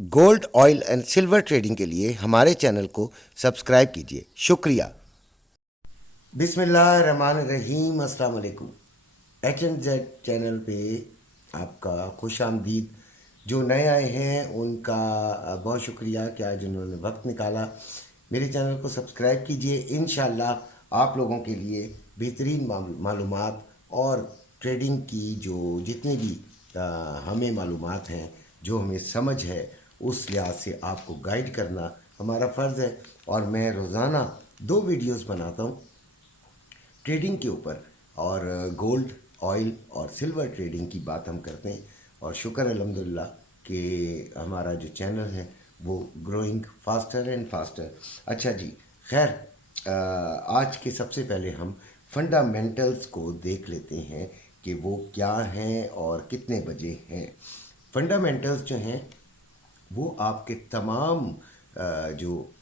Gold, oil and silver trading के लिए हमारे चैनल को सब्सक्राइब कीजिए। शुक्रिया। बिस्मिल्लाहिर्रहमानिर्रहीम। अस्सलाम वालेकुम। HNZ चैनल पे आपका खुश आमदीद। जो नए आए हैं उनका बहुत शुक्रिया कि आज उन्होंने वक्त निकाला। मेरे चैनल को सब्सक्राइब कीजिए। इंशाल्लाह आप लोगों के लिए बेहतरीन मालूमात और ट्रेडिंग की जो जितनी भी हमें मालूमात हैं, जो हमें समझ है, उस लिहाज से आपको गाइड करना हमारा फ़र्ज़ है। और मैं रोज़ाना 2 वीडियोस बनाता हूँ ट्रेडिंग के ऊपर, और गोल्ड, ऑयल और सिल्वर ट्रेडिंग की बात हम करते हैं। और शुक्र अल्हम्दुलिल्लाह कि हमारा जो चैनल है वो ग्रोइंग फास्टर एंड फास्टर। अच्छा जी, खैर, आज के सबसे पहले हम फंडामेंटल्स को देख लेते हैं कि वो क्या हैं और कितने बजे हैं। फंडामेंटल्स जो हैं वो आपके तमाम जो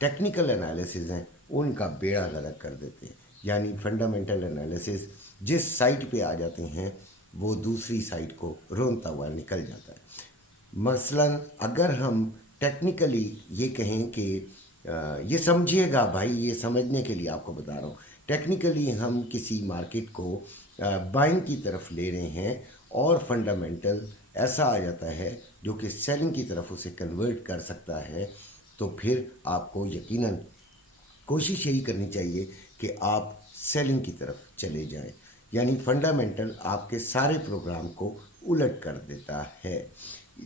टेक्निकल एनालिसिस हैं उनका बेड़ा गर्क कर देते हैं। यानी फंडामेंटल एनालिसिस जिस साइट पे आ जाते हैं वो दूसरी साइट को रोनता हुआ निकल जाता है। मसलन अगर हम टेक्निकली ये कहें कि ये समझिएगा भाई, ये समझने के लिए आपको बता रहा हूँ। टेक्निकली हम किसी मार्केट को बाइंग की तरफ ले रहे हैं और फंडामेंटल ऐसा आ जाता है जो कि सेलिंग की तरफ उसे कन्वर्ट कर सकता है, तो फिर आपको यकीनन कोशिश यही करनी चाहिए कि आप सेलिंग की तरफ चले जाएं। यानी फंडामेंटल आपके सारे प्रोग्राम को उलट कर देता है।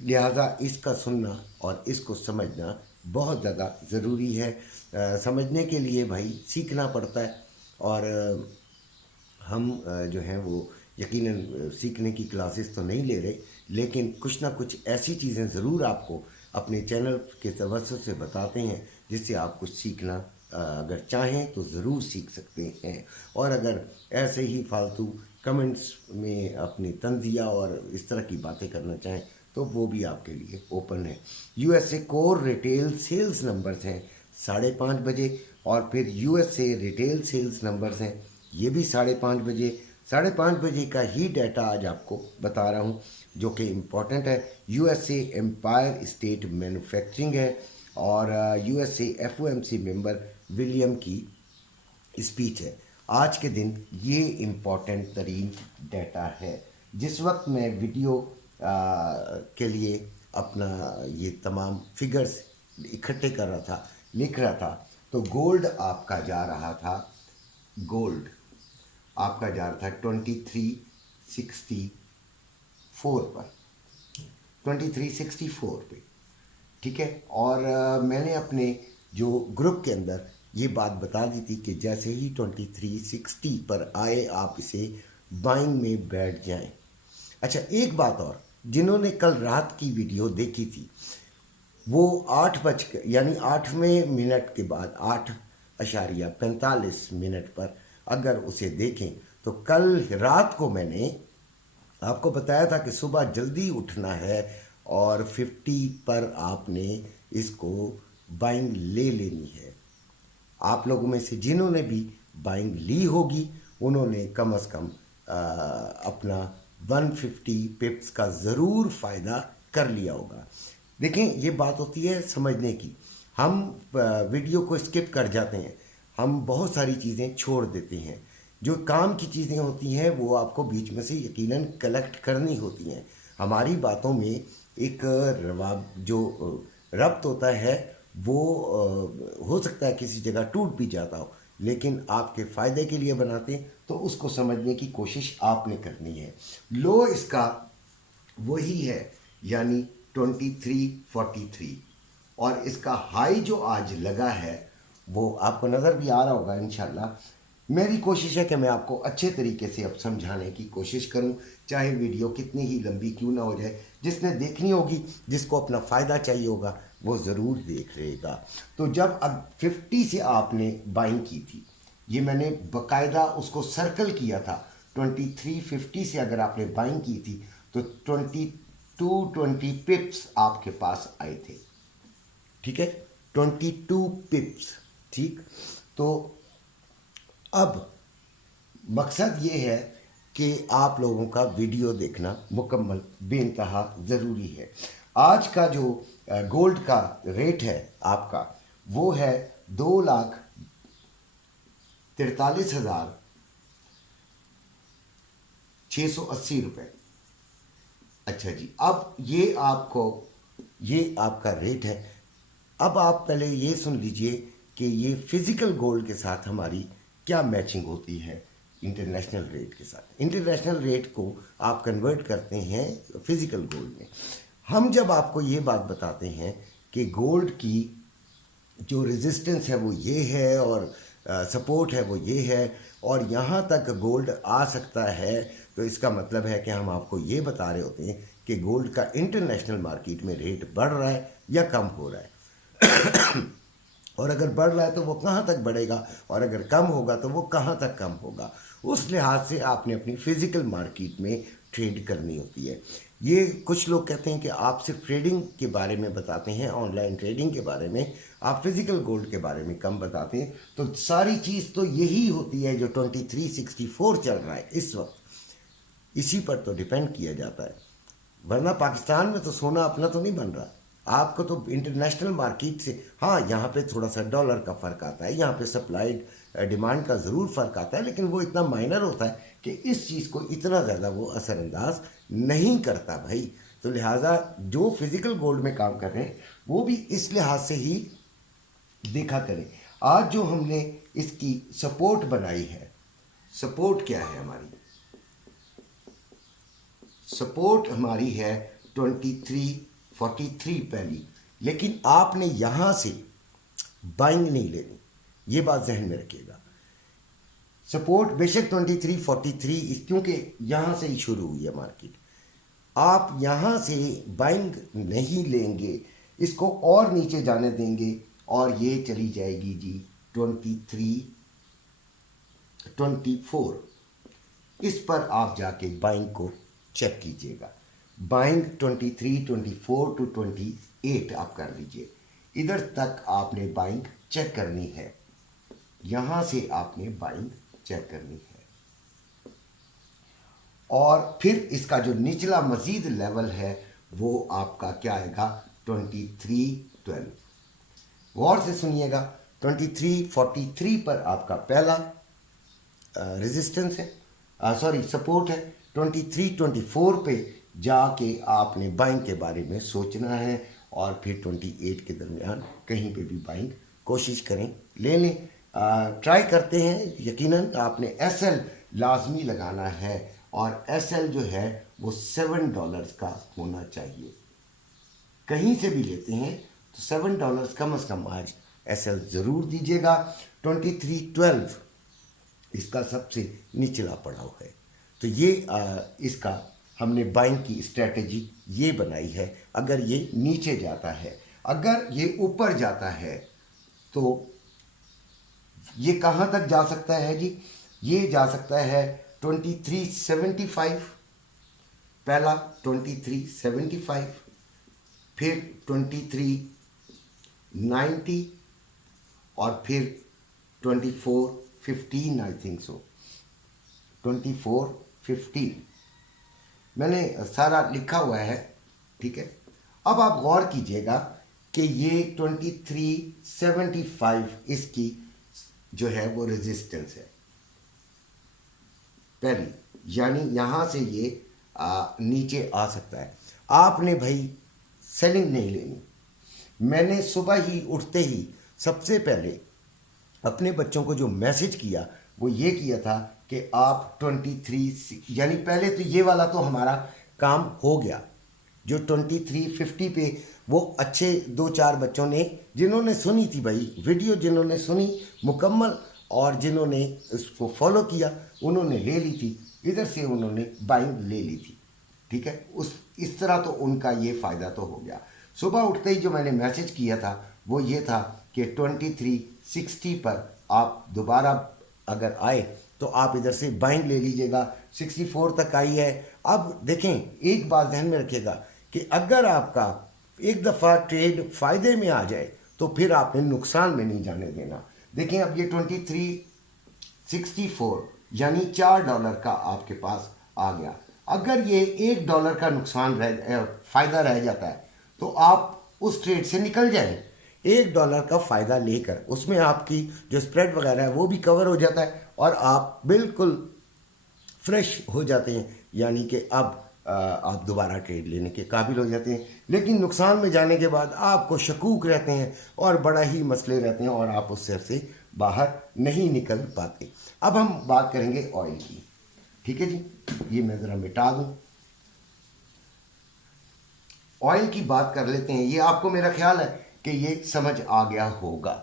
लिहाजा इसका सुनना और इसको समझना बहुत ज़्यादा ज़रूरी है। समझने के लिए भाई सीखना पड़ता है। और हम जो हैं वो यकीनन सीखने की क्लासेस तो नहीं ले रहे, लेकिन कुछ ना कुछ ऐसी चीज़ें ज़रूर आपको अपने चैनल के तवज्जुह से बताते हैं जिससे आप कुछ सीखना अगर चाहें तो ज़रूर सीख सकते हैं। और अगर ऐसे ही फालतू कमेंट्स में अपनी तंज़िया और इस तरह की बातें करना चाहें तो वो भी आपके लिए ओपन है। USA core retail sales numbers हैं 5:30 बजे, और फिर USA रिटेल सेल्स नंबर्स हैं ये भी 5:30 बजे। 5:30 बजे का ही डाटा आज आपको बता रहा हूँ जो कि इम्पॉर्टेंट है। USA एम्पायर स्टेट मैन्युफैक्चरिंग है और USA FOMC मेंबर विलियम की स्पीच है। आज के दिन ये इम्पॉर्टेंट तरीन डाटा है। जिस वक्त मैं वीडियो के लिए अपना ये तमाम फिगर्स इकट्ठे कर रहा था, लिख रहा था, तो गोल्ड आपका जा रहा था, गोल्ड आपका जा रहा था 2364 पर, 2364 पे। ठीक है। और मैंने अपने जो ग्रुप के अंदर ये बात बता दी थी कि जैसे ही 2360 पर आए आप इसे बाइंग में बैठ जाएं। अच्छा, एक बात और, जिन्होंने कल रात की वीडियो देखी थी वो 8 बज यानी 8वें मिनट के बाद 8.45 मिनट पर अगर उसे देखें तो कल रात को मैंने आपको बताया था कि सुबह जल्दी उठना है और 50 पर आपने इसको बाइंग ले लेनी है। आप लोगों में से जिन्होंने भी बाइंग ली होगी उन्होंने कम से कम अपना 150 पिप्स का ज़रूर फ़ायदा कर लिया होगा। देखें, ये बात होती है समझने की। हम वीडियो को स्किप कर जाते हैं, हम बहुत सारी चीज़ें छोड़ देते हैं। जो काम की चीज़ें होती हैं वो आपको बीच में से यकीनन कलेक्ट करनी होती हैं। हमारी बातों में एक रवाब जो रब्त होता है वो हो सकता है किसी जगह टूट भी जाता हो, लेकिन आपके फ़ायदे के लिए बनाते हैं तो उसको समझने की कोशिश आपने करनी है। लो इसका वही है, यानी 2343, और इसका हाई जो आज लगा है वो आपको नज़र भी आ रहा होगा इंशाल्लाह। मेरी कोशिश है कि मैं आपको अच्छे तरीके से अब समझाने की कोशिश करूं, चाहे वीडियो कितनी ही लंबी क्यों ना हो जाए। जिसने देखनी होगी, जिसको अपना फ़ायदा चाहिए होगा, वो ज़रूर देख लेगा। तो जब अब 50 से आपने बाइंग की थी, ये मैंने बाकायदा उसको सर्कल किया था। 2350 से अगर आपने बाइंग की थी तो 2220 पिप्स आपके पास आए थे। ठीक है, 22 पिप्स। ठीक, तो अब मकसद ये है कि आप लोगों का वीडियो देखना मुकम्मल बेइंतहा ज़रूरी है। आज का जो गोल्ड का रेट है आपका वो है 2,43,680 रुपये। अच्छा जी, अब ये आपका रेट है। अब आप पहले ये सुन लीजिए कि ये फिज़िकल गोल्ड के साथ हमारी क्या मैचिंग होती है इंटरनेशनल रेट के साथ। इंटरनेशनल रेट को आप कन्वर्ट करते हैं फिज़िकल गोल्ड में। हम जब आपको ये बात बताते हैं कि गोल्ड की जो रेजिस्टेंस है वो ये है और सपोर्ट है वो ये है और यहाँ तक गोल्ड आ सकता है, तो इसका मतलब है कि हम आपको ये बता रहे होते हैं कि गोल्ड का इंटरनेशनल मार्केट में रेट बढ़ रहा है या कम हो रहा है। और अगर बढ़ रहा है तो वो कहाँ तक बढ़ेगा और अगर कम होगा तो वो कहाँ तक कम होगा। उस लिहाज से आपने अपनी फिज़िकल मार्केट में ट्रेड करनी होती है। ये कुछ लोग कहते हैं कि आप सिर्फ ट्रेडिंग के बारे में बताते हैं, ऑनलाइन ट्रेडिंग के बारे में, आप फिज़िकल गोल्ड के बारे में कम बताते हैं। तो सारी चीज़ तो यही होती है जो 2364 चल रहा है इस वक्त, इसी पर तो डिपेंड किया जाता है। वरना पाकिस्तान में तो सोना अपना तो नहीं बन रहा, आपको तो इंटरनेशनल मार्केट से, हाँ यहाँ पे थोड़ा सा डॉलर का फ़र्क आता है, यहाँ पे सप्लाई डिमांड का ज़रूर फ़र्क आता है, लेकिन वो इतना माइनर होता है कि इस चीज़ को इतना ज़्यादा वो असरअंदाज नहीं करता भाई। तो लिहाजा जो फिज़िकल गोल्ड में काम कर रहे हैं वो भी इस लिहाज से ही देखा करें। आज जो हमने इसकी सपोर्ट बनाई है, सपोर्ट क्या है हमारी? सपोर्ट हमारी है 2343 पहली, लेकिन आपने यहाँ से बाइंग नहीं लेनी, ये बात जहन में रखिएगा। सपोर्ट बेशक 2343 क्योंकि यहाँ से ही शुरू हुई है मार्केट, आप यहाँ से बाइंग नहीं लेंगे, इसको और नीचे जाने देंगे और ये चली जाएगी जी 2324। इस पर आप जाके बाइंग को चेक कीजिएगा। बाइंग 23, 24 टू 28 आप कर लीजिए, इधर तक आपने बाइंग चेक करनी है, यहाँ से आपने बाइंग चेक करनी है। और फिर इसका जो निचला मजीद लेवल है वो आपका क्या आएगा? 2312। गौर से सुनिएगा, 2343 पर आपका पहला रेजिस्टेंस है, सॉरी सपोर्ट है। 2324 पे जाके आपने बाइंग के बारे में सोचना है और फिर 28 के दरमियान कहीं पे भी बाइंग कोशिश करें, ले लें, ट्राई करते हैं। यकीनन आपने SL लाजमी लगाना है और SL जो है वो $7 का होना चाहिए। कहीं से भी लेते हैं तो $7 कम से कम आज SL ज़रूर दीजिएगा। 2312 इसका सबसे निचला पड़ाव है। तो ये इसका हमने बाइंग की स्ट्रेटजी ये बनाई है। अगर ये नीचे जाता है, अगर ये ऊपर जाता है तो ये कहाँ तक जा सकता है जी? ये जा सकता है 2375, पहला 2375, फिर 2390 और फिर 2415, आई थिंक सो 2415 मैंने सारा लिखा हुआ है, ठीक है। अब आप गौर कीजिएगा कि ये 2375 इसकी जो है वो रेजिस्टेंस है पहली, यानी यहाँ से ये नीचे आ सकता है। आपने भाई सेलिंग नहीं लेनी। मैंने सुबह ही उठते ही सबसे पहले अपने बच्चों को जो मैसेज किया वो ये किया था कि आप 23, यानी पहले तो ये वाला तो हमारा काम हो गया, जो 2350 पे वो अच्छे 2-4 बच्चों ने, जिन्होंने सुनी थी भाई वीडियो, जिन्होंने सुनी मुकम्मल और जिन्होंने उसको फॉलो किया, उन्होंने ले ली थी, इधर से उन्होंने बाइंग ले ली थी, ठीक है। इस तरह तो उनका ये फ़ायदा तो हो गया। सुबह उठते ही जो मैंने मैसेज किया था वो ये था कि 2360 पर आप दोबारा अगर आए तो आप इधर से बाइंग ले लीजिएगा। 64 तक आई है। अब देखें, एक बात ध्यान में रखिएगा कि अगर आपका एक दफ़ा ट्रेड फ़ायदे में आ जाए तो फिर आपने नुकसान में नहीं जाने देना। देखें, अब ये 2364 यानी $4 का आपके पास आ गया। अगर ये $1 का नुकसान फ़ायदा रह जाता है तो आप उस ट्रेड से निकल जाएं। $1 का फ़ायदा लेकर उसमें आपकी जो स्प्रेड वगैरह है वो भी कवर हो जाता है और आप बिल्कुल फ्रेश हो जाते हैं, यानी कि अब आप दोबारा ट्रेड लेने के काबिल हो जाते हैं। लेकिन नुकसान में जाने के बाद आपको शकूक रहते हैं और बड़ा ही मसले रहते हैं और आप उस से बाहर नहीं निकल पाते। अब हम बात करेंगे ऑयल की। ठीक है जी, ये मैं ज़रा मिटा दूँ। ऑयल की बात कर लेते हैं। ये आपको मेरा ख्याल है कि ये समझ आ गया होगा।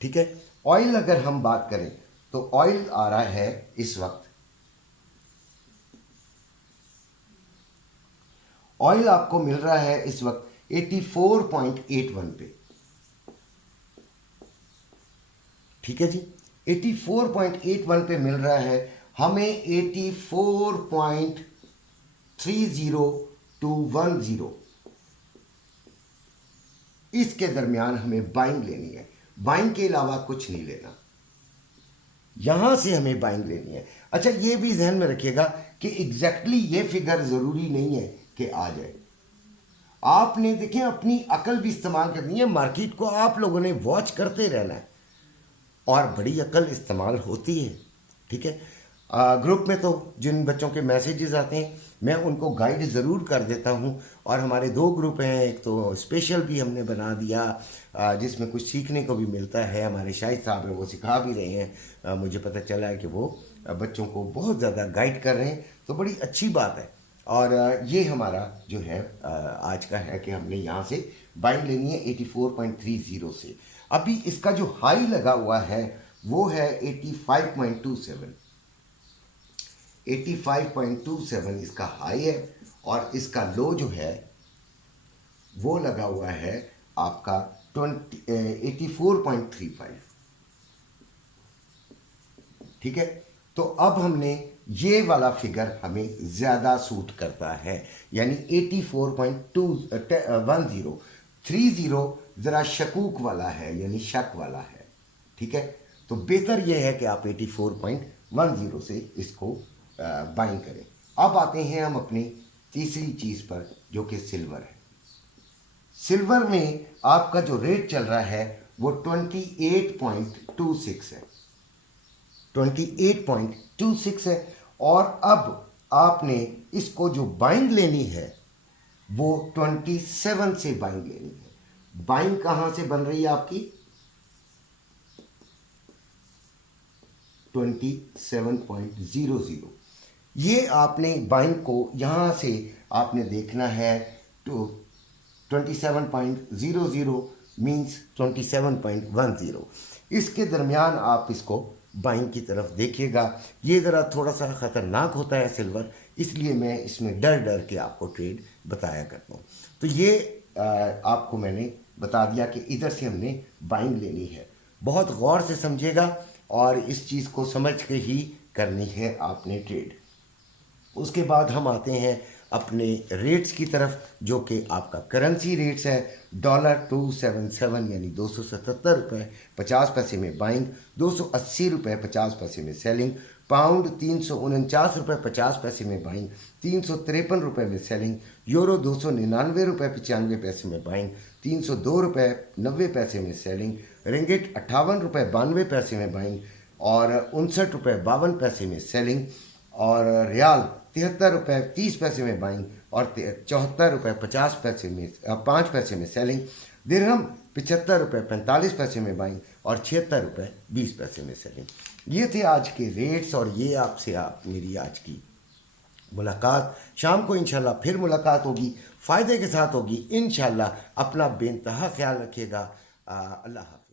ठीक है, ऑयल अगर हम बात करें तो ऑयल आ रहा है इस वक्त, ऑयल आपको मिल रहा है इस वक्त 84.81 पे। ठीक है जी, 84.81 पे मिल रहा है। हमें 84.30 इसके दरमियान हमें बाइंग लेनी है। बाइंग के अलावा कुछ नहीं लेना, यहां से हमें बाइंग लेनी है। अच्छा, ये भी जहन में रखिएगा कि एग्जैक्टली ये फिगर ज़रूरी नहीं है कि आ जाए। आपने देखें अपनी अकल भी इस्तेमाल करनी है। मार्केट को आप लोगों ने वॉच करते रहना है और बड़ी अकल इस्तेमाल होती है। ठीक है, ग्रुप में तो जिन बच्चों के मैसेजेस आते हैं मैं उनको गाइड ज़रूर कर देता हूं। और हमारे 2 ग्रुप हैं, एक तो स्पेशल भी हमने बना दिया जिसमें कुछ सीखने को भी मिलता है। हमारे शाहिद साहब हैं, वो सिखा भी रहे हैं। मुझे पता चला है कि वो बच्चों को बहुत ज़्यादा गाइड कर रहे हैं, तो बड़ी अच्छी बात है। और ये हमारा जो है आज का है कि हमने यहाँ से बाइंग लेनी है 84.30 से। अभी इसका जो हाई लगा हुआ है वो है 85.27। 85.27 इसका हाई है और इसका लो जो है वो लगा हुआ है आपका 84.35। ठीक है, तो अब हमने ये वाला फिगर हमें ज़्यादा सूट करता है, यानी 84.210। 30 ज़रा शकूक वाला है, यानी शक वाला है। ठीक है, तो बेहतर ये है कि आप 84.10 से इसको बाइंग करें। अब आते हैं हम अपनी तीसरी चीज़ पर, जो कि सिल्वर है। सिल्वर में आपका जो रेट चल रहा है वो 28.26 है। 28.26 है। और अब आपने इसको जो बाइंग लेनी है वो 27 से बाइंग लेनी है। बाइंग कहां से बन रही है आपकी? 27.00। ये आपने बाइंग को यहां से आपने देखना है तो 27.00 मीन्स 27.10। इसके दरमियान आप इसको बाइंग की तरफ देखिएगा। ये ज़रा थोड़ा सा ख़तरनाक होता है सिल्वर, इसलिए मैं इसमें डर डर के आपको ट्रेड बताया करता हूँ। तो ये आपको मैंने बता दिया कि इधर से हमने बाइंग लेनी है। बहुत गौर से समझिएगा और इस चीज़ को समझ के ही करनी है आपने ट्रेड। उसके बाद हम आते हैं अपने रेट्स की तरफ, जो कि आपका करेंसी रेट्स है। $277 यानी 277 रुपये 50 पैसे में बाइंग, 280 रुपये 50 पैसे में सेलिंग। पाउंड 349 रुपये 50 पैसे में बाइंग, 353 रुपये में सेलिंग। यूरो 299 रुपये 95 पैसे में बाइंग, 302 रुपये 90 पैसे में सेलिंग। रिंगिट 58 रुपये 92 पैसे में बाइंग और 59 रुपये 52 पैसे में सेलिंग। और रियाल 73 रुपये 30 पैसे में बाइंग और 74 रुपये 50 पैसे में 5 पैसे में सेलिंग। दिरहम 75 रुपये 45 पैसे में बाइंग और 76 रुपये 20 पैसे में सेलिंग। ये थे आज के रेट्स और ये आपसे मेरी आज की मुलाकात। शाम को इंशाल्लाह फिर मुलाकात होगी, फ़ायदे के साथ होगी इंशाल्लाह। अपना बेइंतहा ख्याल रखिएगा। अल्लाह हाफ़िज़।